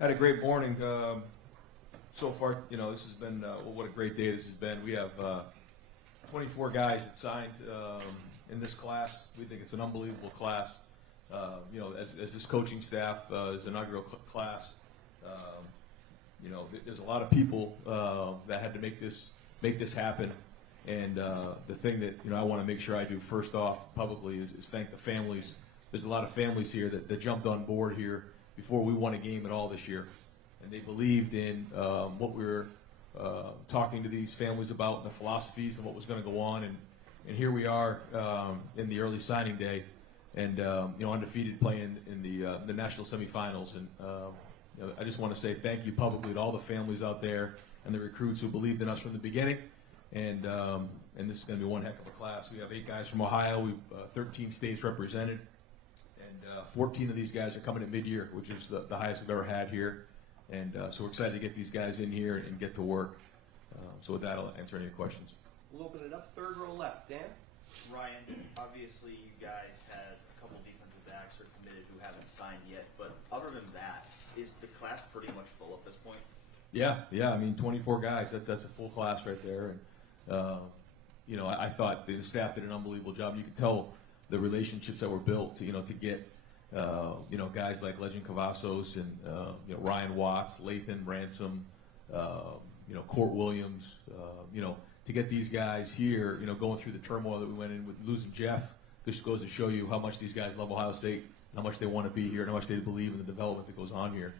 Had a great morning. So far, this has been what a great day this has been. We have 24 guys that signed in this class. We think it's an unbelievable class. As this coaching staff is inaugural class, there's a lot of people that had to make this happen. And the thing that I want to make sure I do first off publicly is thank the families. There's a lot of families here that jumped on board here before we won a game at all this year, and they believed in what we were talking to these families about, and the philosophies and what was going to go on. And here we are in the early signing day, and undefeated playing in the national semifinals. And I just want to say thank you publicly to all the families out there and the recruits who believed in us from the beginning. And this is going to be one heck of a class. We have 8 guys from Ohio. We've 13 states represented, and 14 of these guys are coming at mid-year, which is the highest we've ever had here. And so we're excited to get these guys in here and get to work. So with that, I'll answer any questions. We'll open it up. Third row left. Dan? Ryan, obviously you guys had a couple defensive backs who are committed who haven't signed yet, but other than that, is the class pretty much full at this point? Yeah. I mean, 24 guys. That's a full class right there. And I thought the staff did an unbelievable job. You could tell the relationships that were built to get guys like Legend Cavazos and Ryan Watts, Lathan Ransom, Court Williams, to get these guys here, going through the turmoil that we went in with losing Jeff. This goes to show you how much these guys love Ohio State, how much they want to be here, and how much they believe in the development that goes on here.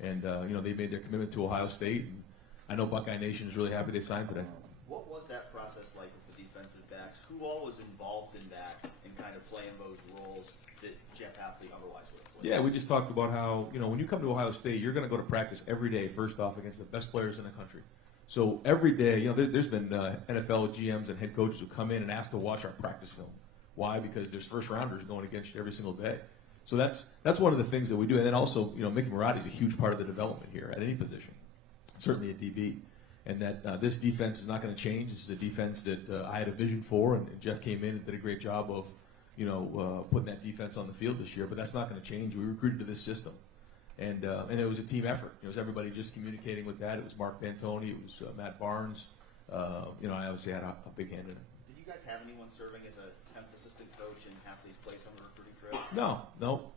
And they made their commitment to Ohio State. And I know Buckeye Nation is really happy they signed today. What was that process like with the defensive backs? Who all was involved in that and kind of playing those roles that Jeff Hafley otherwise would have played? Yeah, we just talked about how, when you come to Ohio State, you're going to go to practice every day, first off, against the best players in the country. So every day, there's been NFL GMs and head coaches who come in and ask to watch our practice film. Why? Because there's first-rounders going against you every single day. So that's one of the things that we do. And then also, Mickey Marotti is a huge part of the development here at any position, certainly at DB. And that this defense is not going to change. This is a defense that I had a vision for, and Jeff came in and did a great job of, putting that defense on the field this year. But that's not going to change. We recruited to this system, and it was a team effort. It was everybody just communicating with that. It was Mark Bantoni. It was Matt Barnes. I obviously had a big hand in it. Did you guys have anyone serving as a temp assistant coach in Hafley's place on the recruiting trail?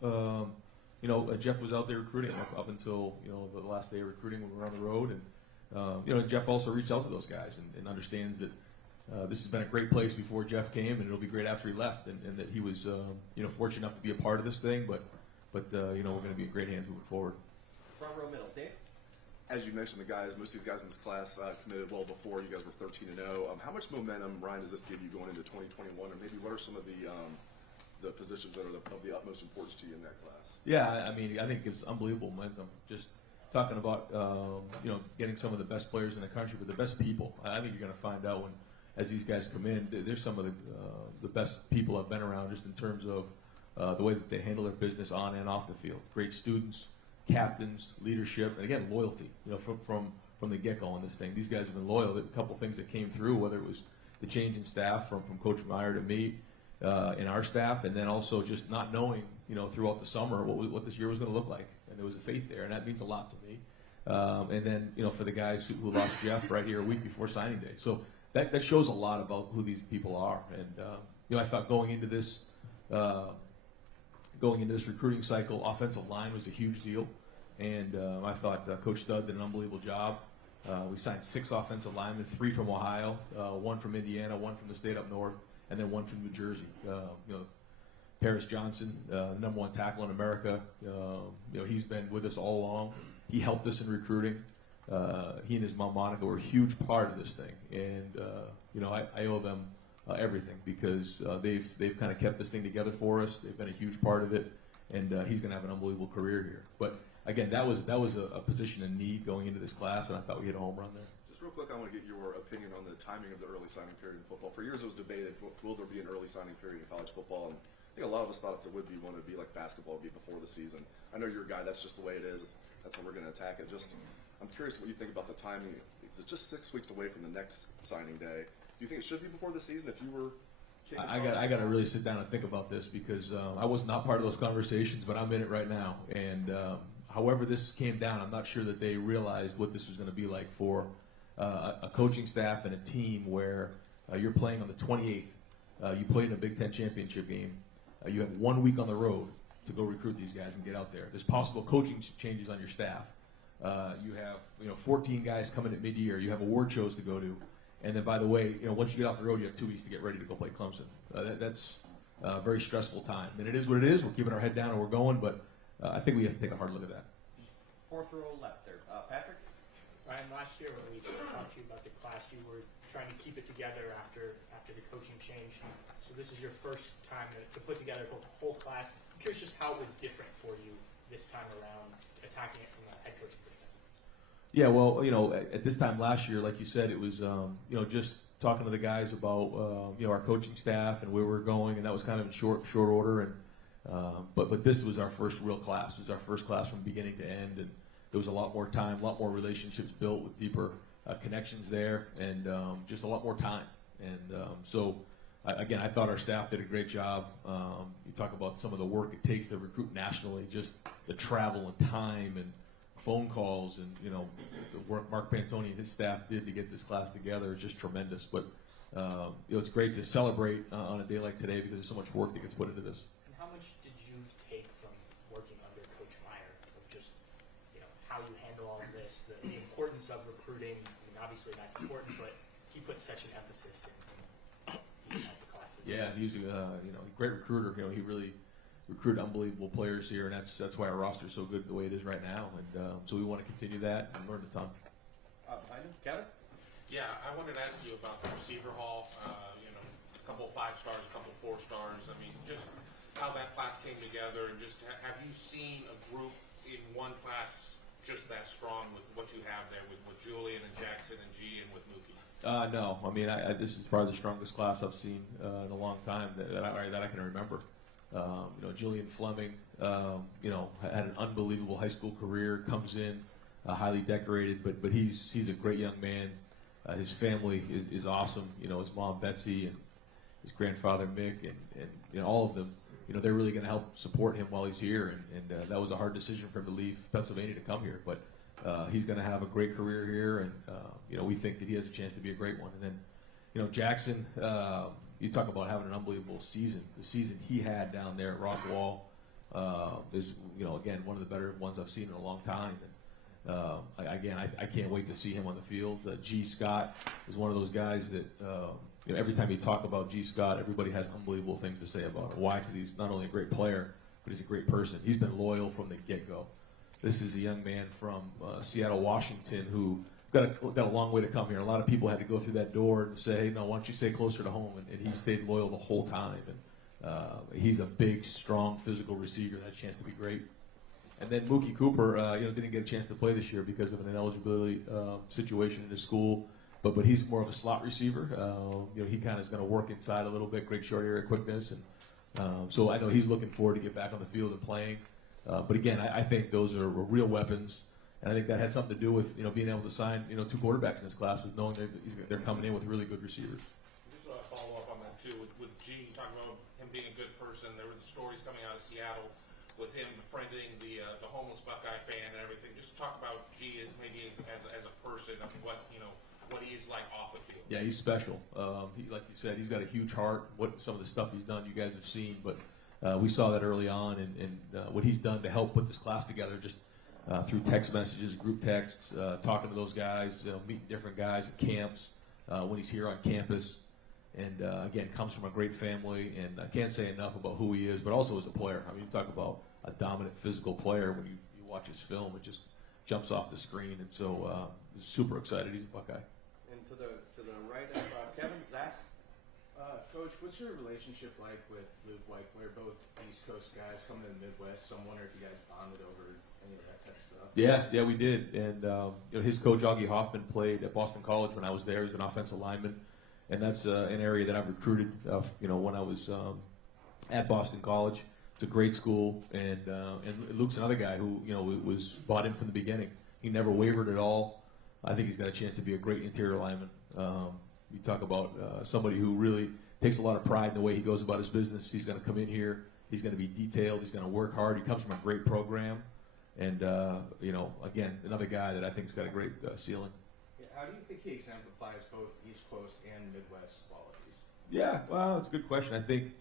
No. Jeff was out there recruiting up until the last day of recruiting when we were on the road, and Jeff also reached out to those guys and understands that this has been a great place before Jeff came, and it'll be great after he left, and that he was fortunate enough to be a part of this thing, but we're going to be in great hands moving forward. Front row middle. Dave? As you mentioned, most of these guys in this class committed well before. You guys were 13-0. How much momentum, Ryan, does this give you going into 2021, or maybe what are some of the positions that are of the utmost importance to you in that class? Yeah, I mean, I think it's unbelievable momentum. Just talking about getting some of the best players in the country, but the best people. I think you're going to find out as these guys come in, there's some of the best people I've been around, just in terms of the way that they handle their business on and off the field. Great students, captains, leadership, and again, loyalty. From the get-go on this thing, these guys have been loyal. There are a couple things that came through, whether it was the change in staff from Coach Meyer to me in our staff, and then also just not knowing throughout the summer what this year was going to look like, and there was a faith there, and that means a lot to me. And then for the guys who lost Jeff right here a week before signing day, so that shows a lot about who these people are. And I thought going into this recruiting cycle, offensive line was a huge deal, and I thought Coach Stud did an unbelievable job. We signed 6 offensive linemen, 3 from Ohio, 1 from Indiana, 1 from the state up north, and then 1 from New Jersey. Paris Johnson, the number 1 tackle in America. He's been with us all along. He helped us in recruiting. He and his mom Monica were a huge part of this thing, and I owe them everything, because they've kind of kept this thing together for us. They've been a huge part of it, and he's going to have an unbelievable career here. But again, that was a position in need going into this class, and I thought we hit a home run there. Just real quick, I want to get your opinion on the timing of the early signing period in football. For years, it was debated: will there be an early signing period in college football? And I think a lot of us thought if there would be one, it'd be like basketball, it'd be before the season. I know you're a guy; that's just the way it is. That's how we're going to attack it. I'm curious what you think about the timing. It's just 6 weeks away from the next signing day. Do you think it should be before the season? If you were, I got to really sit down and think about this, because I was not part of those conversations, but I'm in it right now, and however this came down, I'm not sure that they realized what this was going to be like for a coaching staff and a team where you're playing on the 28th. You played in a Big Ten championship game. You have 1 week on the road to go recruit these guys and get out there. There's possible coaching changes on your staff. You have 14 guys coming at mid-year. You have award shows to go to, and then by the way, once you get off the road, you have 2 weeks to get ready to go play Clemson. That's a very stressful time, and it is what it is. We're keeping our head down and we're going, but I think we have to take a hard look at that. Fourth row left there. Patrick? Ryan, last year when we talked to you about the class, you were trying to keep it together after the coaching change. So this is your first time to put together a whole class. I'm curious just how it was different for you this time around, attacking it from a head coaching perspective. Yeah, well, at this time last year, like you said, it was just talking to the guys about our coaching staff and where we're going, and that was kind of in short order. And but this was our first real class. It's our first class from beginning to end, and there was a lot more time, a lot more relationships built with deeper connections there, and just a lot more time. And so, again, I thought our staff did a great job. You talk about some of the work it takes to recruit nationally, just the travel and time and phone calls, and the work Mark Pantoni and his staff did to get this class together is just tremendous. But it's great to celebrate on a day like today because there's so much work that gets put into this. And how much did you take from working under Coach Meyer of just how you handle all of this, the importance of recruiting? I mean, obviously that's important, but he put such an emphasis in these type of classes. Yeah, he's a great recruiter. He really recruited unbelievable players here, and that's why our roster is so good the way it is right now. And so we want to continue that and learn a ton. Behind him. Kevin? Yeah, I wanted to ask you about the receiver hall. A couple 5 stars, a couple 4 stars. I mean, just how that class came together, and just have you seen a group in one class just that strong with what you have there with Julian and Jackson and G and with Mookie? No, I mean, this is probably the strongest class I've seen in a long time that I can remember. Julian Fleming, had an unbelievable high school career. Comes in highly decorated, but he's a great young man. His family is awesome. His mom Betsy and his grandfather Mick and all of them. They're really going to help support him while he's here. And that was a hard decision for him to leave Pennsylvania to come here, but he's going to have a great career here, and we think that he has a chance to be a great one. And then, Jackson. You talk about having an unbelievable season. The season he had down there at Rockwall is, again, one of the better ones I've seen in a long time. And I can't wait to see him on the field. G. Scott is one of those guys that, every time you talk about G. Scott, everybody has unbelievable things to say about him. Why? Because he's not only a great player, but he's a great person. He's been loyal from the get-go. This is a young man from Seattle, Washington, who got a long way to come here. A lot of people had to go through that door and say, hey, no, why don't you stay closer to home? And he stayed loyal the whole time. And he's a big, strong, physical receiver. That chance to be great. And then Mookie Cooper, didn't get a chance to play this year because of an ineligibility situation in his school. But he's more of a slot receiver. He kind of is going to work inside a little bit, great short area quickness. And so I know he's looking forward to get back on the field and playing. But again, I think those are real weapons. And I think that had something to do with being able to sign 2 quarterbacks in this class, with knowing they're coming in with really good receivers. Just a follow up on that too with G. You talking about him being a good person. There were the stories coming out of Seattle with him befriending the homeless Buckeye fan and everything. Just talk about G maybe as a person, what he is like off the field. Yeah, he's special. Like you said, he's got a huge heart. What some of the stuff he's done, you guys have seen, but we saw that early on, and what he's done to help put this class together, just. Through text messages, group texts, talking to those guys, meeting different guys at camps, when he's here on campus. And, again, comes from a great family. And I can't say enough about who he is, but also as a player. I mean, you talk about a dominant physical player. When you watch his film, it just jumps off the screen. And so super excited. He's a Buckeye. And to the right of Kevin, Zach? Coach, what's your relationship like with Luke Weichler, both East Coast guys coming to the Midwest? So I'm wondering if you guys bonded over any of that type of stuff. Yeah, we did. And his coach Augie Hoffman played at Boston College when I was there. He was an offensive lineman, and that's an area that I've recruited. When I was at Boston College, it's a great school, and Luke's another guy who was bought in from the beginning. He never wavered at all. I think he's got a chance to be a great interior lineman. You talk about somebody who really takes a lot of pride in the way he goes about his business. He's going to come in here. He's going to be detailed. He's going to work hard. He comes from a great program. And again, another guy that I think's got a great ceiling. Yeah, how do you think he exemplifies both East Coast and Midwest qualities? Yeah, well, it's a good question. I think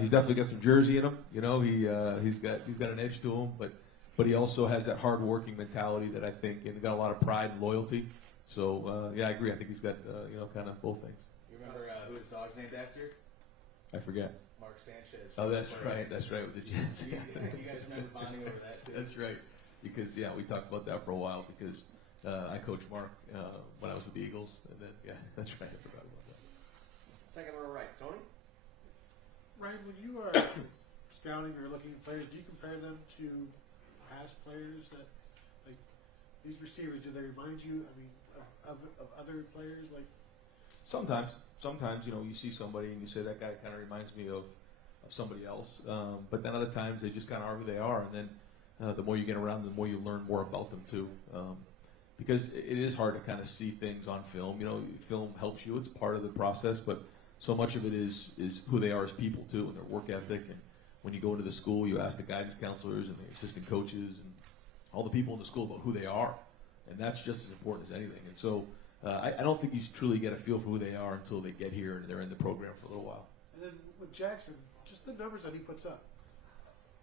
he's definitely got some Jersey in him. He's got an edge to him, but he also has that hard-working mentality that I think, and he's got a lot of pride and loyalty. So I agree. I think he's got kind of both things. You remember who his dog's named after? I forget. Mark Sanchez. Oh, that's right. That's right with the Jets. You guys remember bonding over that too? That's right. Because we talked about that for a while because I coached Mark when I was with the Eagles, and then that's right. I forgot about that. Second row right, Tony. Ryan, when you are scouting or looking at players, do you compare them to past players that, like, these receivers, do they remind you, of other players? Like, Sometimes you see somebody and you say that guy kind of reminds me of somebody else. But then other times they just kind of are who they are, and then the more you get around them, the more you learn more about them too. Because it is hard to kind of see things on film. Film helps you; it's part of the process. But so much of it is who they are as people too, and their work ethic. And when you go into the school, you ask the guidance counselors and the assistant coaches and all the people in the school about who they are, and that's just as important as anything. And so I don't think you truly get a feel for who they are until they get here and they're in the program for a little while. and then with Jackson, just the numbers that he puts up,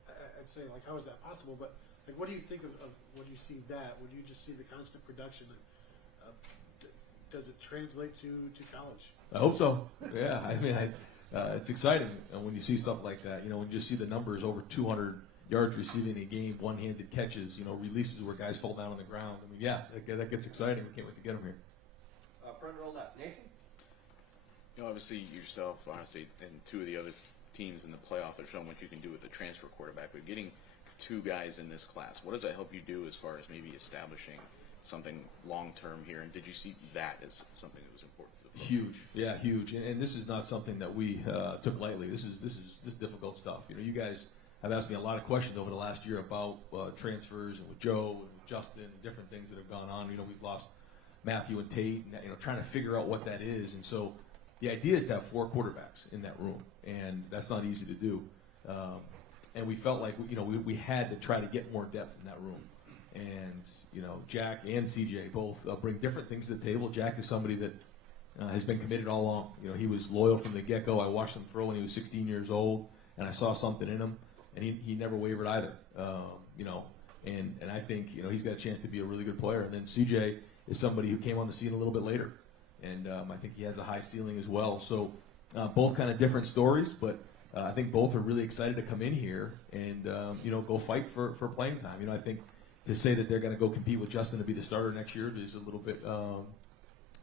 I'd say, like, how is that possible? But, like, what do you think of when you see that? When you just see the constant production, does it translate to college? I hope so. Yeah, I mean, it's exciting when you see stuff like that. When you just see the numbers over 200 yards receiving a game, one-handed catches, releases where guys fall down on the ground. I mean, that gets exciting. We can't wait to get them here. Front row left, Nathan. Obviously yourself, Ohio State, and two of the other teams in the playoff have shown what you can do with the transfer quarterback. But getting two guys in this class, what does that help you do as far as maybe establishing something long-term here? And did you see that as something that was important for the program? Huge, yeah, huge. And this is not something that we took lightly. This is difficult stuff. You guys have asked me a lot of questions over the last year about transfers and with Joe and with Justin and different things that have gone on. We've lost Matthew and Tate, and trying to figure out what that is. And so the idea is to have 4 quarterbacks in that room, and that's not easy to do. And we felt like we had to try to get more depth in that room. And Jack and CJ both bring different things to the table. Jack is somebody that has been committed all along. He was loyal from the get-go. I watched him throw when he was 16 years old, and I saw something in him, and he never wavered either. And I think he's got a chance to be a really good player. And then CJ is somebody who came on the scene a little bit later, and I think he has a high ceiling as well. So both kind of different stories, but I think both are really excited to come in here and go fight for playing time. I think to say that they're going to go compete with Justin to be the starter next year is a little bit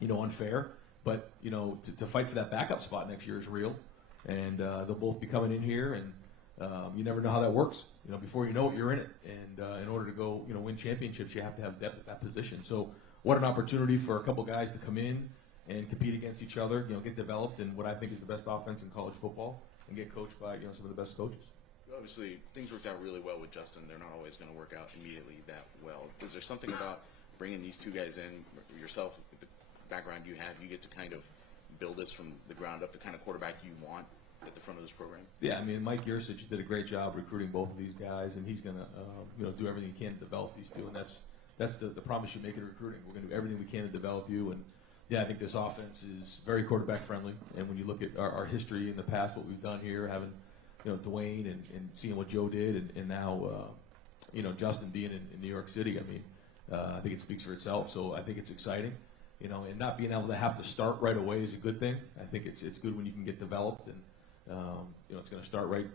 unfair. But to fight for that backup spot next year is real, and they'll both be coming in here, and you never know how that works. Before you know it, you're in it, and in order to go win championships, you have to have depth at that position. So what an opportunity for a couple guys to come in and compete against each other, get developed in what I think is the best offense in college football, and get coached by some of the best coaches. Obviously, things worked out really well with Justin. They're not always going to work out immediately that well. Is there something about bringing these two guys in, yourself, with the background you have, you get to kind of build this from the ground up, the kind of quarterback you want at the front of this program? Yeah, I mean, Mike Yursich did a great job recruiting both of these guys, and he's going to do everything he can to develop these two, and that's the promise you make in recruiting. We're going to do everything we can to develop you, and I think this offense is very quarterback friendly. And when you look at our history in the past, what we've done here, having Dwayne and seeing what Joe did, and now Justin being in New York City, I mean, I think it speaks for itself. So I think it's exciting, and not being able to have to start right away is a good thing. I think it's good when you can get developed, and it's going to start right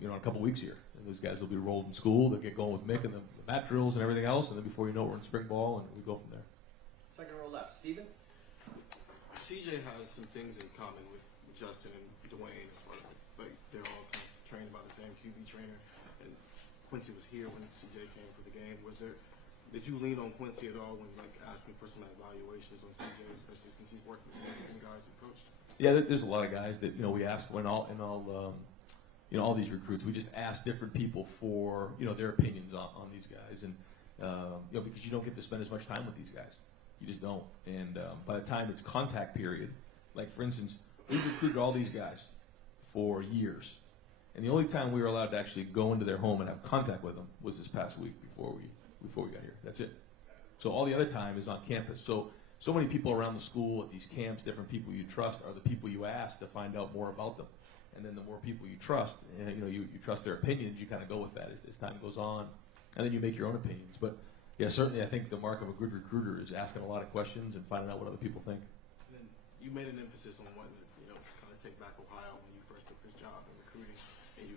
in a couple weeks here. And those guys will be enrolled in school. They'll get going with Mick and the mat drills and everything else, and then before you know it, we're in spring ball, and we go from there. Second row left, Steven. CJ has some things in common with Justin and Dwayne, as far as like they're all kind of trained by the same QB trainer. And Quincy was here when CJ came for the game. Did you lean on Quincy at all when asking for some evaluations on CJ, especially since he's worked with some of the guys you coached? Yeah, there's a lot of guys that we asked when all these recruits. We just asked different people for their opinions on these guys, and because you don't get to spend as much time with these guys. You just don't. And by the time it's contact period, like for instance, we recruited all these guys for years. And the only time we were allowed to actually go into their home and have contact with them was this past week before before we got here. That's it. So all the other time is on campus. So many people around the school at these camps, different people you trust, are the people you ask to find out more about them. And then the more people you trust, and you trust their opinions, you kind of go with that as time goes on, and then you make your own opinions. But yeah, certainly I think the mark of a good recruiter is asking a lot of questions and finding out what other people think. And then you made an emphasis on wanting to, kind of take back Ohio when you first took this job in recruiting, and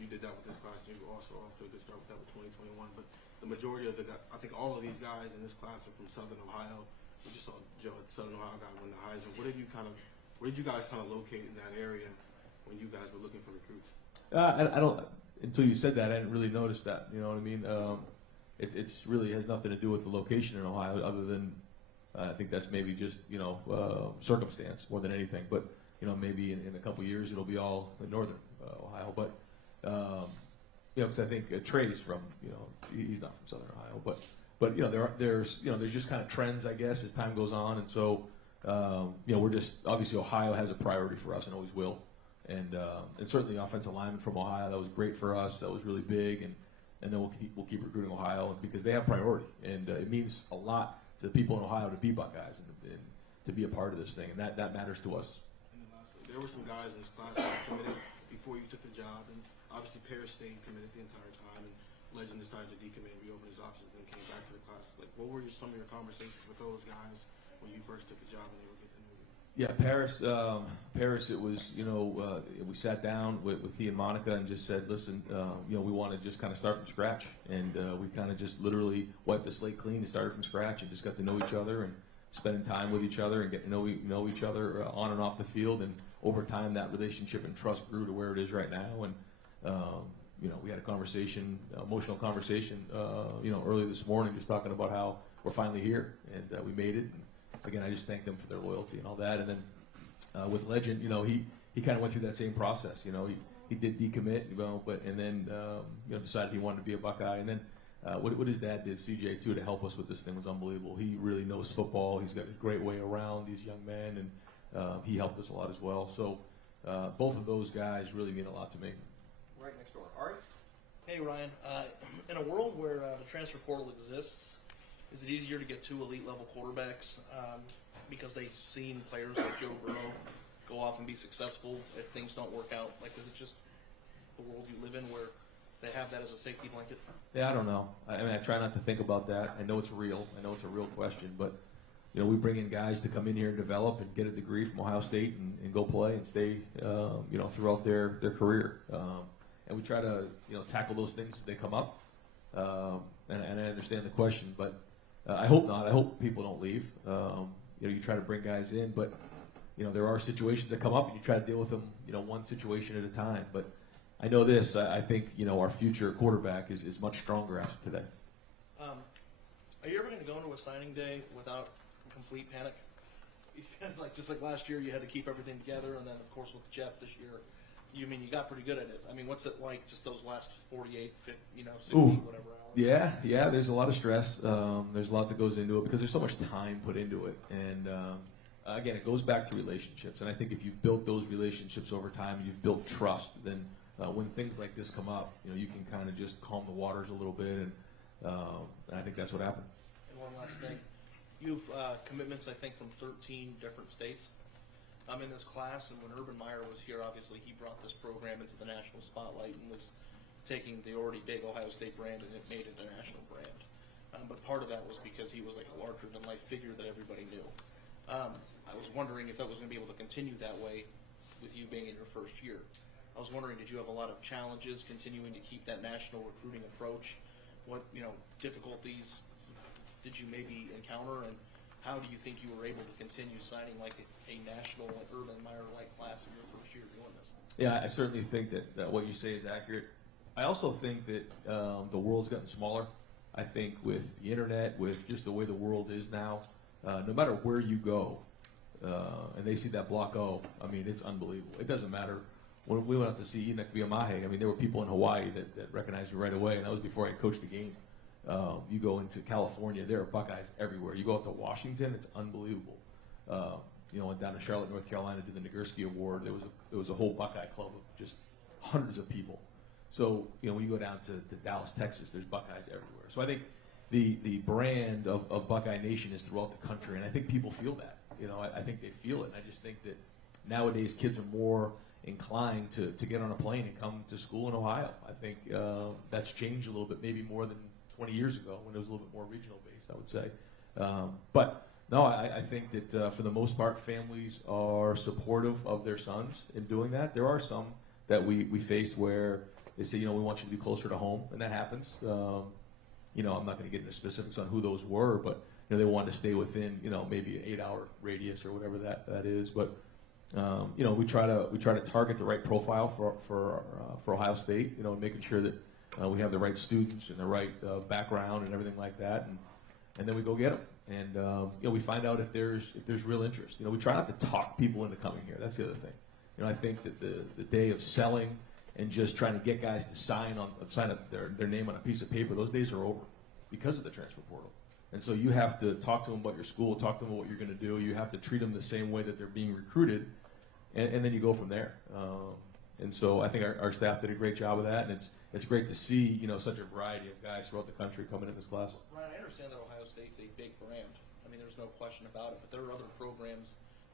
you did that with this class. And you were also off to a good start with that with 2021. But the majority of I think all of these guys in this class are from Southern Ohio. We just saw Joe at Southern Ohio guy win the Heisman. Where did you guys kind of locate in that area when you guys were looking for recruits? I don't. Until you said that, I didn't really notice that. You know what I mean? It's really has nothing to do with the location in Ohio, other than I think that's maybe just circumstance more than anything. But maybe in a couple years it'll be all in northern Ohio. But because I think Trey's from he's not from Southern Ohio, but there's just kind of trends, I guess, as time goes on, and so we're just obviously Ohio has a priority for us and always will. And certainly offensive lineman from Ohio, that was great for us. That was really big, and then we'll keep recruiting Ohio because they have priority, and it means a lot to the people in Ohio to be Buckeyes and to be a part of this thing, and that matters to us. And then lastly, there were some guys in this class that were committed before you took the job, and obviously Paris stayed committed the entire time, and Legend decided to decommit, reopen his options, and then came back to the class. Like, what were some of your conversations with those guys when you first took the job and they were getting to know you? Yeah, Paris. It was we sat down with Thea and Monica and just said, listen, we want to just kind of start from scratch, and we kind of just literally wiped the slate clean and started from scratch and just got to know each other and spending time with each other and getting to know each other on and off the field, and over time that relationship and trust grew to where it is right now. And we had a conversation, emotional conversation, early this morning, just talking about how we're finally here and we made it. And again, I just thank them for their loyalty and all that. And then with Legend, he kind of went through that same process. He did decommit, and then decided he wanted to be a Buckeye. And then what his dad did, CJ, too, to help us with this thing was unbelievable. He really knows football. He's got a great way around these young men, and he helped us a lot as well. So both of those guys really mean a lot to me. Right next door. Ari? Hey, Ryan. In a world where the transfer portal exists, is it easier to get two elite-level quarterbacks because they've seen players like Joe Burrow go off and be successful if things don't work out? Like, is it just the world you live in where they have that as a safety blanket? Yeah, I don't know. I try not to think about that. I know it's real. I know it's a real question, but we bring in guys to come in here and develop and get a degree from Ohio State and go play and stay, throughout their career. And we try to, tackle those things as they come up. And I understand the question, but I hope not. I hope people don't leave. You try to bring guys in, but there are situations that come up, and you try to deal with them, one situation at a time. But I know this. I think our future quarterback is much stronger after today. Are you ever going to go into a signing day without complete panic? Because just like last year, you had to keep everything together, and then of course with Jeff this year, you got pretty good at it. I mean, what's it like just those last 48, 50, 60, whatever hours? Yeah. There's a lot of stress. There's a lot that goes into it because there's so much time put into it, and again, it goes back to relationships. And I think if you've built those relationships over time, and you've built trust, then when things like this come up, you can kind of just calm the waters a little bit, and I think that's what happened. And one last thing, you've commitments, I think, from 13 different states. I'm in this class, and when Urban Meyer was here, obviously he brought this program into the national spotlight and was taking the already big Ohio State brand and it made it a national brand. But part of that was because he was like a larger-than-life figure that everybody knew. I was wondering if that was going to be able to continue that way with you being in your first year. I was wondering, did you have a lot of challenges continuing to keep that national recruiting approach? What difficulties did you maybe encounter, and how do you think you were able to continue signing like a national, like Urban Meyer-like class in your first year doing this? Yeah, I certainly think that what you say is accurate. I also think that the world's gotten smaller. I think with the internet, with just the way the world is now, no matter where you go, and they see that block O, I mean, it's unbelievable. It doesn't matter. When we went out to see Enoch Viamahe, I mean, there were people in Hawaii that recognized me right away, and that was before I coached the game. You go into California, there are Buckeyes everywhere. You go out to Washington, it's unbelievable. Went down to Charlotte, North Carolina, did the Nagurski Award. There was a whole Buckeye club of just hundreds of people. So when you go down to Dallas, Texas, there's Buckeyes everywhere. So I think the brand of Buckeye Nation is throughout the country, and I think people feel that. You know, I think they feel it. And I just think that nowadays kids are more inclined to get on a plane and come to school in Ohio. I think that's changed a little bit, maybe more than 20 years ago when it was a little bit more regional based, I would say. But no, I think that for the most part, families are supportive of their sons in doing that. There are some that we faced where they say, you know, we want you to be closer to home, and that happens. You know, I'm not going to get into specifics on who those were, but you know, they wanted to stay within, you know, maybe an 8-hour radius or whatever that is. But you know, we try to target the right profile for Ohio State. You know, making sure that we have the right students and the right background and everything like that, and then we go get them. And you know, we find out if there's real interest. You know, we try not to talk people into coming here. That's the other thing. You know, I think that the day of selling and just trying to get guys to sign up their name on a piece of paper, those days are over because of the transfer portal. And so you have to talk to them about your school, talk to them about what you're going to do. You have to treat them the same way that they're being recruited, and then you go from there. And so I think our staff did a great job of that, and it's great to see, you know, such a variety of guys throughout the country coming in this class. Ryan, I understand that Ohio State's a big brand. I mean, there's no question about it. But there are other programs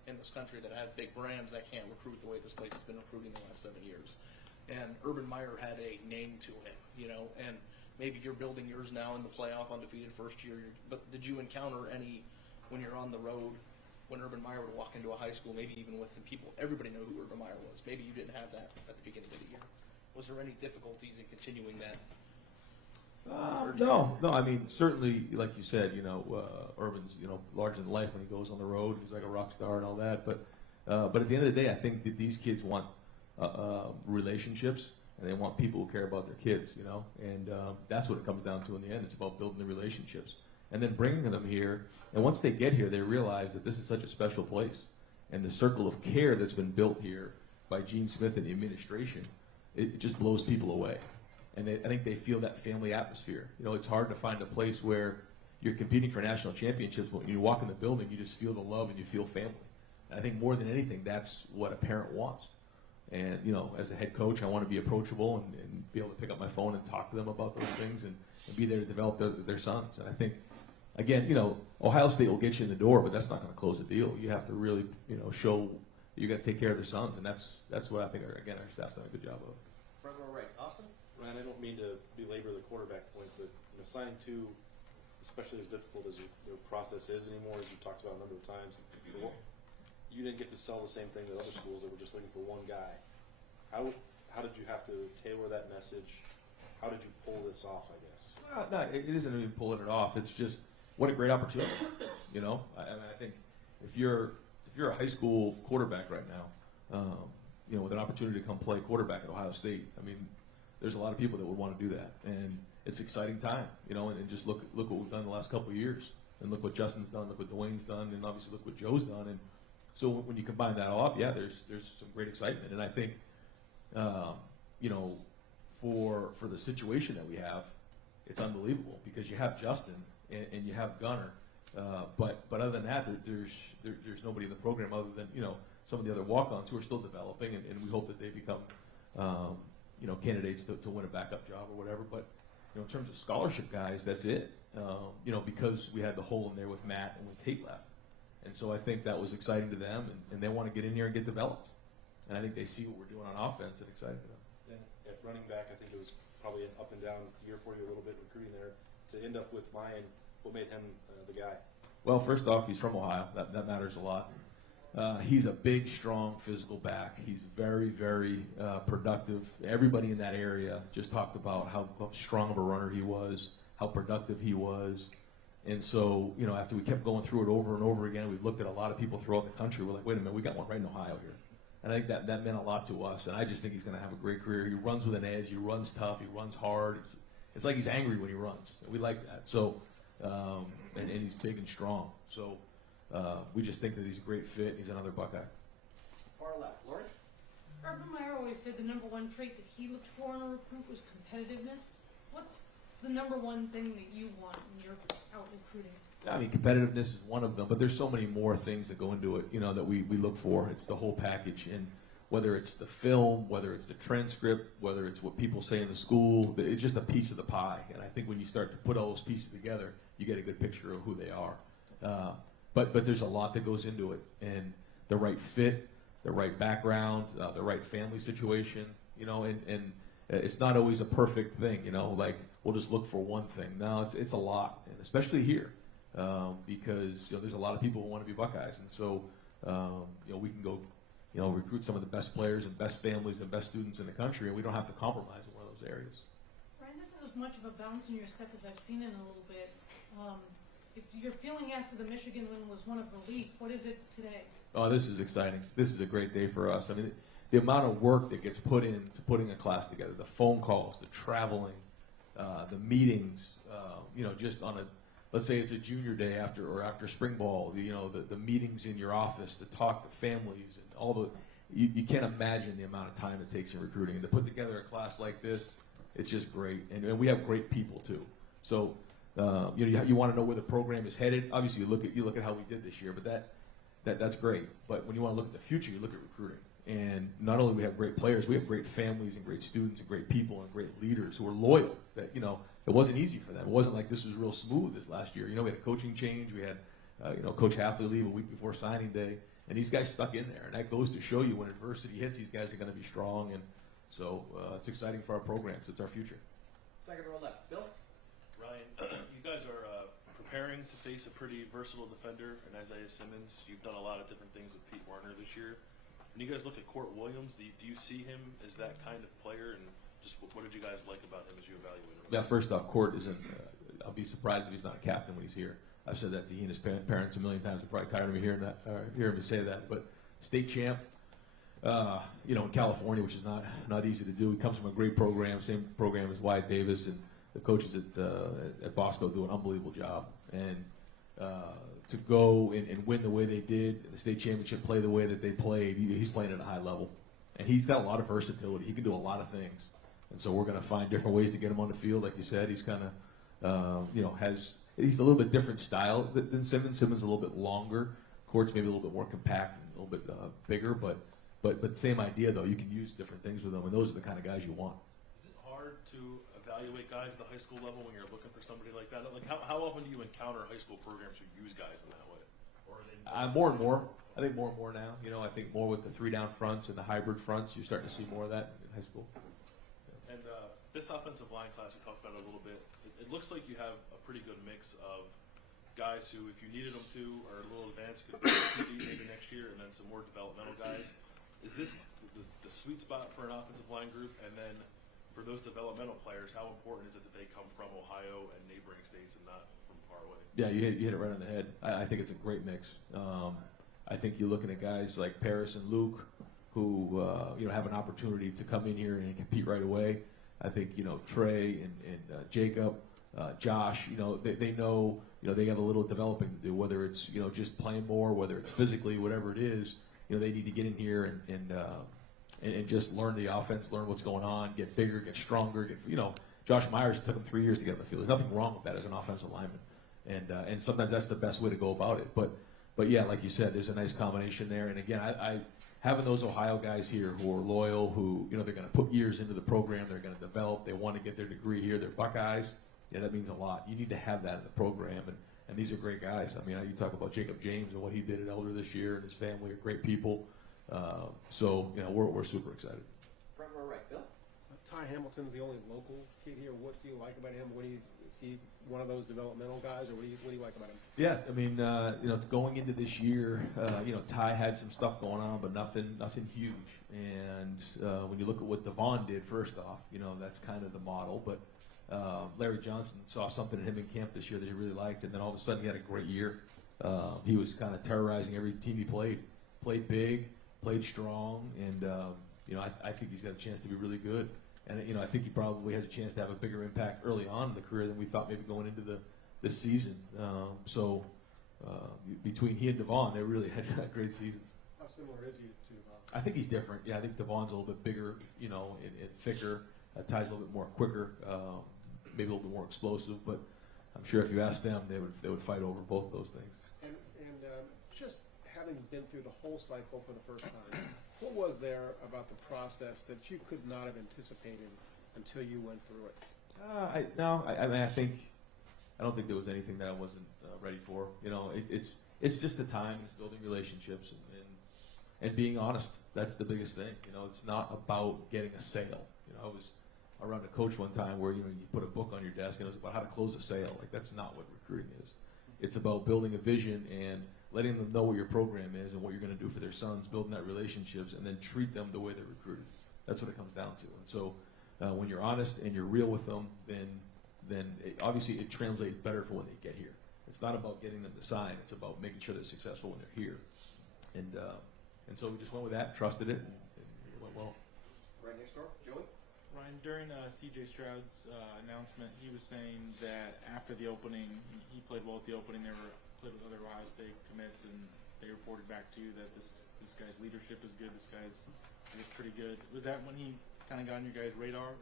in this country that have big brands that can't recruit the way this place has been recruiting the last 7 years. And Urban Meyer had a name to him, you know, and maybe you're building yours now in the playoff, undefeated first year. But did you encounter any, when you're on the road, when Urban Meyer would walk into a high school, maybe even with the people, everybody knew who Urban Meyer was. Maybe you didn't have that at the beginning of the year. Was there any difficulties in continuing that? No. I mean, certainly, like you said, you know, Urban's, you know, larger than life when he goes on the road. He's like a rock star and all that. But at the end of the day, I think that these kids want relationships, and they want people who care about their kids, you know. And that's what it comes down to in the end. It's about building the relationships and then bringing them here. And once they get here, they realize that this is such a special place, and the circle of care that's been built here by Gene Smith and the administration, it just blows people away. And I think they feel that family atmosphere. You know, it's hard to find a place where you're competing for national championships, but when you walk in the building, you just feel the love and you feel family. And I think more than anything, that's what a parent wants. And, you know, as a head coach, I want to be approachable and be able to pick up my phone and talk to them about those things and be there to develop their sons. And I think, again, you know, Ohio State will get you in the door, but that's not going to close the deal. You have to really, you know, show you got to take care of their sons. And that's what I think, our staff's done a good job of. Front row right, Austin. Ryan, I don't mean to belabor the quarterback point, but you know, signing two, especially as difficult as your process is anymore, as you talked about a number of times, you didn't get to sell the same thing that other schools that were just looking for one guy. How did you have to tailor that message? How did you pull this off, I guess? No, it isn't even pulling it off. It's just what a great opportunity. You know, I think if you're a high school quarterback right now, you know, with an opportunity to come play quarterback at Ohio State, I mean, there's a lot of people that would want to do that, and it's an exciting time, you know. And just look what we've done the last couple of years, and look what Justin's done, look what Dwayne's done, and obviously look what Joe's done. And so when you combine that all up, yeah, there's some great excitement. And I think, you know, for the situation that we have, it's unbelievable because you have Justin and you have Gunner, but other than that, there's nobody in the program other than, you know, some of the other walk-ons who are still developing, and we hope that they become you know, candidates to win a backup job or whatever. But you know, in terms of scholarship guys, that's it. You know, because we had the hole in there with Matt and when Tate left, and so I think that was exciting to them, and they want to get in here and get developed. And I think they see what we're doing on offense and excited to them. And at running back, I think it was probably an up and down year for you a little bit recruiting there. To end up with Mayan, what made him the guy? Well, first off, he's from Ohio. That matters a lot. He's a big, strong, physical back. He's very, very productive. Everybody in that area just talked about how strong of a runner he was, how productive he was. And so, you know, after we kept going through it over and over again, we've looked at a lot of people throughout the country. We're like, wait a minute, we got one right in Ohio here. And I think that meant a lot to us. And I just think he's going to have a great career. He runs with an edge. He runs tough. He runs hard. It's like he's angry when he runs. We like that. So, and he's big and strong. So we just think that he's a great fit. He's another Buckeye. Far left, Lori. Urban Meyer always said the number one trait that he looked for in a recruit was competitiveness. What's the number one thing that you want when you're out recruiting? I mean, competitiveness is one of them, but there's so many more things that go into it, you know, that we look for. It's the whole package. And whether it's the film, whether it's the transcript, whether it's what people say in the school, it's just a piece of the pie. And I think when you start to put all those pieces together, you get a good picture of who they are. But there's a lot that goes into it, and the right fit, the right background, the right family situation, and it's not always a perfect thing, like we'll just look for one thing. No, it's a lot, and especially here, because there's a lot of people who want to be Buckeyes, and so we can go recruit some of the best players and best families and best students in the country, and we don't have to compromise in one of those areas. Ryan, this is as much of a bounce in your step as I've seen in a little bit. If your feeling after the Michigan win was one of relief, what is it today? Oh, this is exciting. This is a great day for us. I mean, the amount of work that gets put into putting a class together, the phone calls, the traveling, the meetings, just on let's say it's a junior day after spring ball, the meetings in your office to talk to families and all you can't imagine the amount of time it takes in recruiting. And to put together a class like this, it's just great. And we have great people too. So, you want to know where the program is headed. Obviously, you look at how we did this year, but that's great. But when you want to look at the future, you look at recruiting. And not only do we have great players, we have great families and great students and great people and great leaders who are loyal. That it wasn't easy for them. It wasn't like this was real smooth this last year. We had a coaching change. We had Coach Halfley leave a week before signing day, and these guys stuck in there. And that goes to show you when adversity hits, these guys are going to be strong. And so it's exciting for our programs. It's our future. Second row left. Bill? Ryan, you guys are preparing to face a pretty versatile defender in Isaiah Simmons. You've done a lot of different things with Pete Werner this year. When you guys look at Court Williams, do you see him as that kind of player? And just what did you guys like about him as you evaluated him? Yeah, first off, Court isn't. I'll be surprised if he's not a captain when he's here. I've said that to he and his parents a million times. They're probably tired of me hearing me say that. But state champ, in California, which is not easy to do. He comes from a great program, same program as Wyatt Davis, and the coaches at Bosco do an unbelievable job. And to go and win the way they did, the state championship, play the way that they played, he's playing at a high level. And he's got a lot of versatility. He can do a lot of things. And so we're going to find different ways to get him on the field. Like you said, he's kind of, he's a little bit different style than Simmons. Simmons a little bit longer. Court's maybe a little bit more compact and a little bit bigger. But same idea, though. You can use different things with them, and those are the kind of guys you want. Is it hard to evaluate guys at the high school level when you're looking for somebody like that? Like, how often do you encounter high school programs who use guys in that way? Or More and more. I think more and more now. I think more with the 3-down fronts and the hybrid fronts, you're starting to see more of that in high school. And this offensive line class, we talked about it a little bit. It looks like you have a pretty good mix of guys who, if you needed them to, are a little advanced, could be PD maybe next year, and then some more developmental guys. Is this the sweet spot for an offensive line group? And then for those developmental players, how important is it that they come from Ohio and neighboring states and not from far away? Yeah, you hit it right on the head. I think it's a great mix. I think you're looking at guys like Paris and Luke who have an opportunity to come in here and compete right away. I think Trey and Jacob, Josh. They know they have a little developing to do. Whether it's just playing more, whether it's physically, whatever it is, they need to get in here and just learn the offense, learn what's going on, get bigger, get stronger. Josh Myers took him 3 years to get on the field. There's nothing wrong with that as an offensive lineman, and sometimes that's the best way to go about it. But yeah, like you said, there's a nice combination there. And again, I having those Ohio guys here who are loyal, who they're going to put years into the program, they're going to develop, they want to get their degree here, they're Buckeyes. Yeah, that means a lot. You need to have that in the program, and these are great guys. I mean, you talk about Jacob James and what he did at Elder this year, and his family are great people. So we're super excited. Front row right. Bill? Ty Hamilton's the only local kid here. What do you like about him? Is he one of those developmental guys, or what do you like about him? Yeah, I mean, going into this year, Ty had some stuff going on, but nothing huge. And when you look at what Devon did, first off, that's kind of the model. But Larry Johnson saw something in him in camp this year that he really liked, and then all of a sudden he had a great year. He was kind of terrorizing every team he played. Played big, played strong, and I think he's got a chance to be really good. And I think he probably has a chance to have a bigger impact early on in the career than we thought maybe going into this season. So between he and Devon, they really had great seasons. How similar is he to? I think he's different. Yeah, I think Devon's a little bit bigger, and thicker. Ty's a little bit more quicker, maybe a little bit more explosive. But I'm sure if you asked them, they would fight over both of those things. And just having been through the whole cycle for the first time, what was there about the process that you could not have anticipated until you went through it? I mean, I don't think there was anything that I wasn't ready for. You know, it's just the time, it's building relationships and being honest. That's the biggest thing. You know, it's not about getting a sale. You know, I was around a coach one time where, you know, you put a book on your desk and it was about how to close a sale. Like, that's not what recruiting is. It's about building a vision and letting them know what your program is and what you're going to do for their sons, building that relationships, and then treat them the way they're recruited. That's what it comes down to. And so when you're honest and you're real with them, then obviously it translates better for when they get here. It's not about getting them to sign. It's about making sure they're successful when they're here. And so we just went with that, trusted it, and it went well. Right next door, Joey. Ryan, during C.J. Stroud's announcement, he was saying that after the opening, he played well at the opening. They played with other Ohio State commits, and they reported back to you that this guy's leadership is good. This guy's pretty good. Was that when he kind of got on your guys' radar?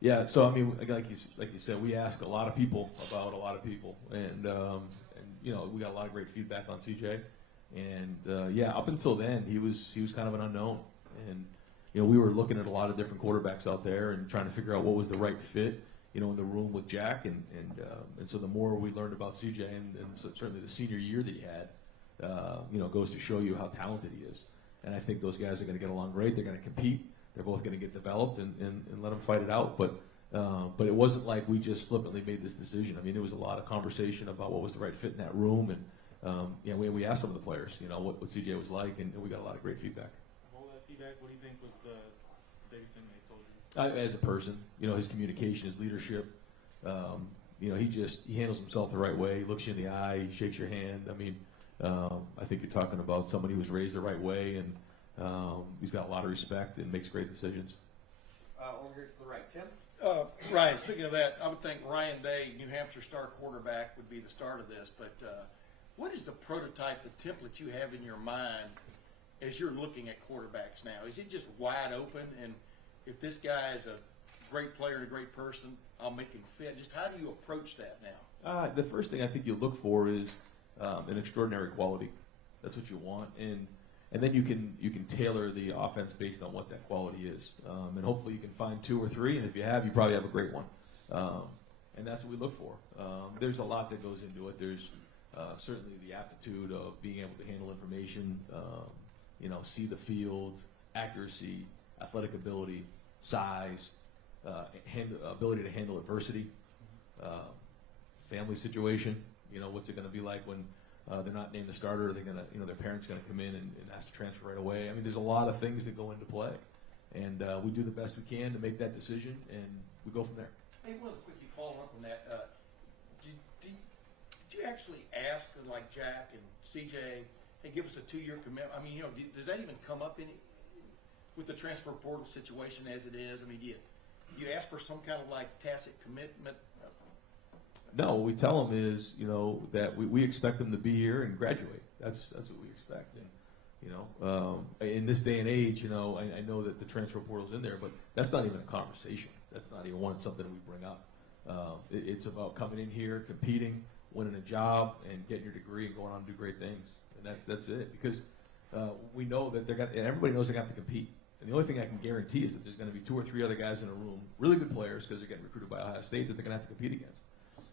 Yeah. So I mean, like you said, we ask a lot of people about a lot of people, and you know, we got a lot of great feedback on CJ. And yeah, up until then, he was kind of an unknown, and you know, we were looking at a lot of different quarterbacks out there and trying to figure out what was the right fit, you know, in the room with Jack. And so the more we learned about CJ, and so certainly the senior year that he had, you know, goes to show you how talented he is. And I think those guys are going to get along great. They're going to compete. They're both going to get developed and let them fight it out. But it wasn't like we just flippantly made this decision. I mean, there was a lot of conversation about what was the right fit in that room. And you know, we asked some of the players, you know, what CJ was like, and we got a lot of great feedback. All that feedback, what do you think was the biggest thing they told you? As a person, you know, his communication, his leadership, you know, he handles himself the right way. He looks you in the eye, he shakes your hand. I mean, I think you're talking about somebody who was raised the right way, and he's got a lot of respect and makes great decisions. Over here to the right, Tim. Ryan, speaking of that, I would think Ryan Day, New Hampshire star quarterback, would be the start of this. But what is the prototype, the template you have in your mind as you're looking at quarterbacks now? Is it just wide open? And if this guy is a great player and a great person, I'll make him fit. Just how do you approach that now? The first thing I think you look for is an extraordinary quality. That's what you want, and then you can tailor the offense based on what that quality is, and hopefully you can find two or three. And if you probably have a great one, and that's what we look for. There's a lot that goes into it. There's certainly the aptitude of being able to handle information, you know, see the field, accuracy, athletic ability, size, ability to handle adversity, family situation. You know, what's it going to be like when they're not named the starter? Are they going to, you know, their parents going to come in and ask to transfer right away? I mean, there's a lot of things that go into play, and we do the best we can to make that decision, and we go from there. Hey, one quickly following up on that, did you actually ask, like Jack and CJ, hey, give us a 2-year commitment? I mean, you know, does that even come up with the transfer portal situation as it is? I mean, do you ask for some kind of like tacit commitment? No, what we tell them is, you know, that we expect them to be here and graduate. That's what we expect. And, you know, in this day and age, you know, I know that the transfer portal's in there, but that's not even a conversation. That's not even something we bring up. It's about coming in here, competing, winning a job, and getting your degree and going on to do great things. And that's it. Because we know that everybody knows they have to compete. And the only thing I can guarantee is that there's going to be 2 or 3 other guys in a room, really good players, because they're getting recruited by Ohio State, that they're going to have to compete against.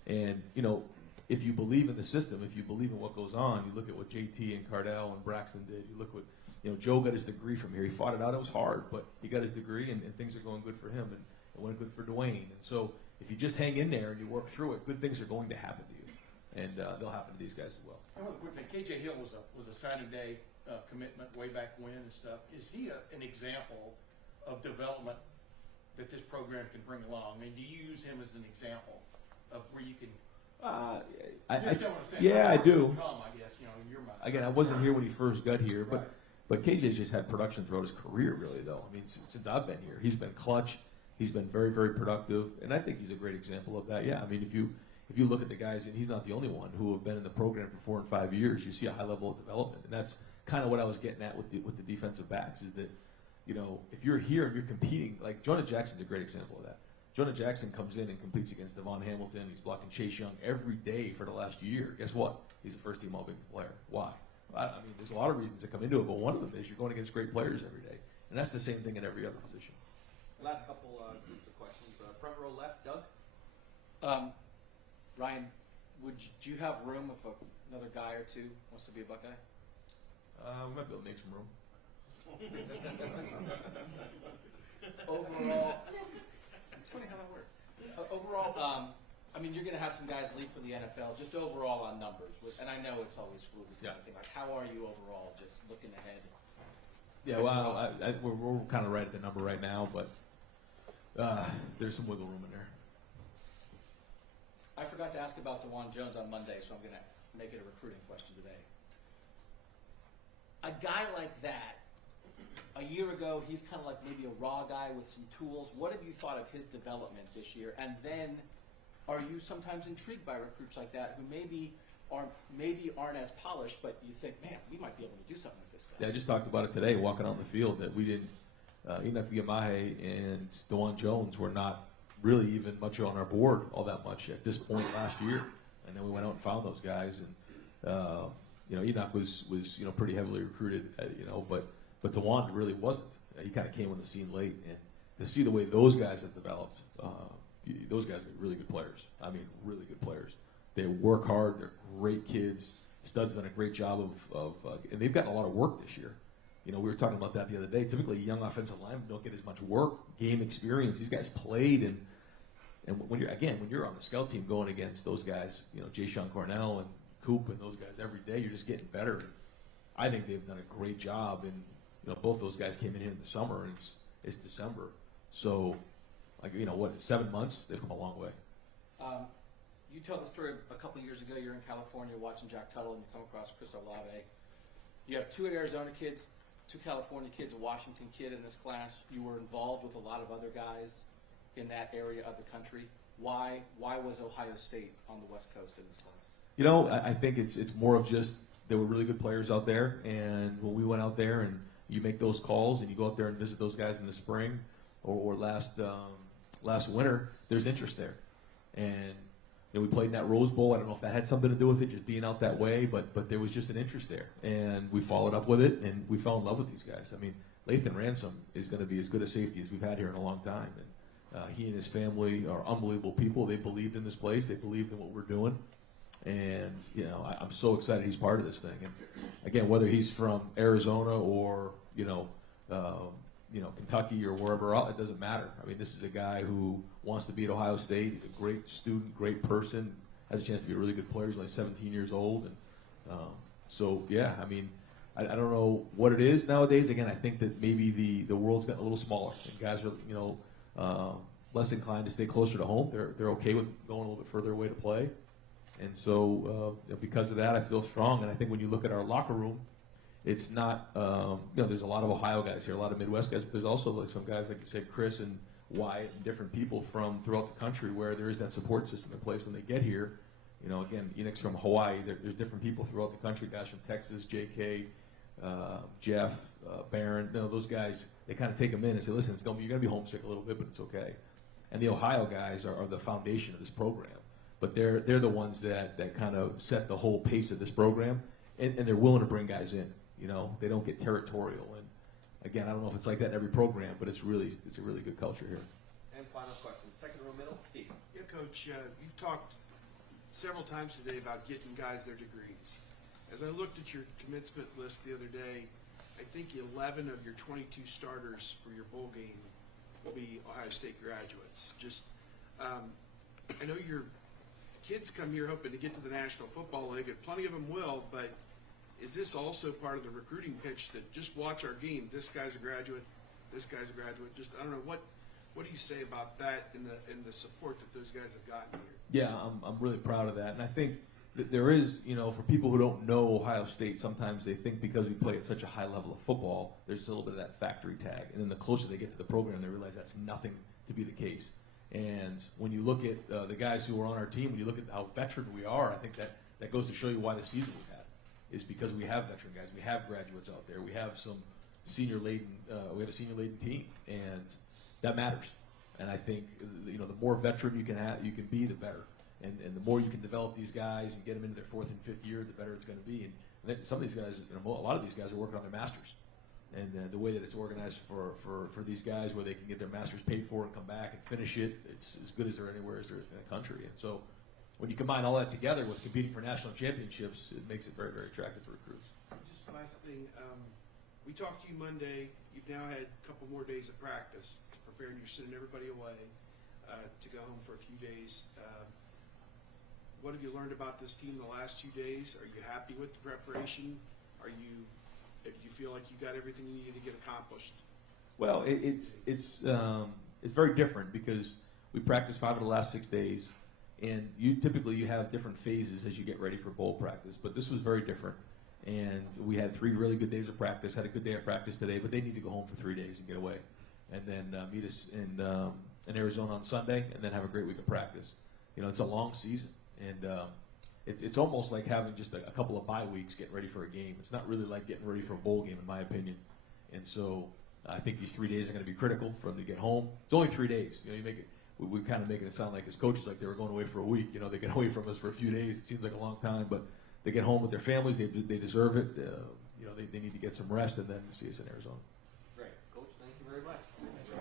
And, you know, if you believe in the system, if you believe in what goes on, you look at what JT and Cardell and Braxton did. You look what, you know, Joe got his degree from here. He fought it out. It was hard, but he got his degree, and things are going good for him, and it went good for Dwayne. And so if you just hang in there and you work through it, good things are going to happen to you, and they'll happen to these guys as well. Another quick thing, KJ Hill was a signing day commitment way back when and stuff. Is he an example of development that this program can bring along? I mean, do you use him as an example of where you can? Yeah, I do. I guess, you know, in your mind. Again, I wasn't here when he first got here, but KJ's just had production throughout his career, really. Though I mean, since I've been here, he's been clutch. He's been very, very productive, and I think he's a great example of that. Yeah, I mean, if you look at the guys, and he's not the only one who have been in the program for 4 and 5 years, you see a high level of development, and that's kind of what I was getting at with the defensive backs is that, you know, if you're here and you're competing, like Jonah Jackson's a great example of that. Jonah Jackson comes in and competes against Devon Hamilton. He's blocking Chase Young every day for the last year. Guess what? He's a first-team All-Big player. Why? I mean, there's a lot of reasons that come into it, but one of them is you're going against great players every day, and that's the same thing in every other position. Last couple groups of questions. Front row left, Doug. Ryan, do you have room if another guy or two wants to be a Buckeye? We might be able to make some room. Overall, it's funny how that works. Overall, I mean, you're going to have some guys leave for the NFL. Just overall on numbers, and I know it's always fluid, this kind of thing. Like, how are you overall, just looking ahead? Yeah, well, we're kind of right at the number right now, but there's some wiggle room in there. I forgot to ask about DeJuan Jones on Monday, so I'm going to make it a recruiting question today. A guy like that, a year ago, he's kind of like maybe a raw guy with some tools. What have you thought of his development this year? And then, are you sometimes intrigued by recruits like that who maybe aren't as polished, but you think, man, we might be able to do something with this guy? Yeah, I just talked about it today, walking out in the field, that we didn't, Enoch Giamahe and DeJuan Jones were not really even much on our board all that much at this point last year. And then we went out and found those guys, and Enoch was pretty heavily recruited, but DeJuan really wasn't. He kind of came on the scene late, and to see the way those guys have developed, those guys are really good players. I mean, really good players. They work hard. They're great kids. Stud's done a great job and they've gotten a lot of work this year. We were talking about that the other day. Typically, young offensive linemen don't get as much work, game experience. These guys played, and when you're on the scout team going against those guys, Jay Sean Cornell and Coop and those guys every day, you're just getting better. I think they've done a great job, and both those guys came in the summer, and it's December, so 7 months, they've come a long way. You told the story a couple of years ago. You're in California watching Jack Tuttle, and you come across Chris Olave. You have 2 Arizona kids, 2 California kids, a Washington kid in this class. You were involved with a lot of other guys in that area of the country. Why was Ohio State on the West Coast in this class? I think it's more of just there were really good players out there, and when we went out there and you make those calls and you go out there and visit those guys in the spring or last winter, there's interest there. And we played in that Rose Bowl. I don't know if that had something to do with it, just being out that way, but there was just an interest there. And we followed up with it, and we fell in love with these guys. I mean, Lathan Ransom is going to be as good a safety as we've had here in a long time. And he and his family are unbelievable people. They believed in this place. They believed in what we're doing. And, I'm so excited he's part of this thing. And, again, whether he's from Arizona or, Kentucky or wherever else, it doesn't matter. I mean, this is a guy who wants to be at Ohio State. He's a great student, great person, has a chance to be a really good player. He's only 17 years old. And I mean, I don't know what it is nowadays. Again, I think that maybe the world's gotten a little smaller, and guys are, less inclined to stay closer to home. They're okay with going a little bit further away to play. And so because of that, I feel strong. And I think when you look at our locker room, it's not, there's a lot of Ohio guys here, a lot of Midwest guys, but there's also some guys, like you said, Chris and Wyatt, and different people from throughout the country where there is that support system in place when they get here. Again, Enoch's from Hawaii. There's different people throughout the country, guys from Texas, JK, Jeff, Barron. Those guys, they kind of take them in and say, listen, you're going to be homesick a little bit, but it's okay. And the Ohio guys are the foundation of this program. But they're the ones that kind of set the whole pace of this program, and they're willing to bring guys in. They don't get territorial. And again, I don't know if it's like that in every program, but it's a really good culture here. And final question, second row middle, Steve. Yeah, Coach, you've talked several times today about getting guys their degrees. As I looked at your commencement list the other day, I think 11 of your 22 starters for your bowl game will be Ohio State graduates. I know your kids come here hoping to get to the National Football League, and plenty of them will, but is this also part of the recruiting pitch that just watch our game? This guy's a graduate, this guy's a graduate. Just, I don't know, what do you say about that and the support that those guys have gotten here? Yeah, I'm really proud of that. And I think that there is, for people who don't know Ohio State, sometimes they think because we play at such a high level of football, there's a little bit of that factory tag. And then the closer they get to the program, they realize that's nothing to be the case. And when you look at the guys who are on our team, when you look at how veteran we are, I think that goes to show you why the season we've had is because we have veteran guys. We have graduates out there. We have some senior laden. We have a senior laden team, and that matters. And I think the more veteran you can be, the better. And the more you can develop these guys and get them into their 4th and 5th year, the better it's going to be. And And then some of these guys, a lot of these guys are working on their masters, and the way that it's organized for these guys, where they can get their masters paid for and come back and finish it, it's as good as there anywhere as there is in the country. And so, when you combine all that together with competing for national championships, it makes it very, very attractive for recruits. Just last thing, we talked to you Monday. You've now had a couple more days of practice to prepare, and you're sending everybody away to go home for a few days. What have you learned about this team the last 2 days? Are you happy with the preparation? If you feel like you got everything you needed to get accomplished? Well, it's very different because we practiced 5 of the last 6 days, and typically you have different phases as you get ready for bowl practice. But this was very different, and we had 3 really good days of practice. Had a good day of practice today, but they need to go home for 3 days and get away, and then meet us in Arizona on Sunday, and then have a great week of practice. It's a long season, and it's almost like having just a couple of bye weeks getting ready for a game. It's not really like getting ready for a bowl game, in my opinion. And so I think these 3 days are going to be critical for them to get home. It's only 3 days. You make it. We kind of making it sound like as coaches like they were going away for a week. They get away from us for a few days. It seems like a long time, but they get home with their families. They deserve it. They need to get some rest and then see us in Arizona. Great. Coach, thank you very much.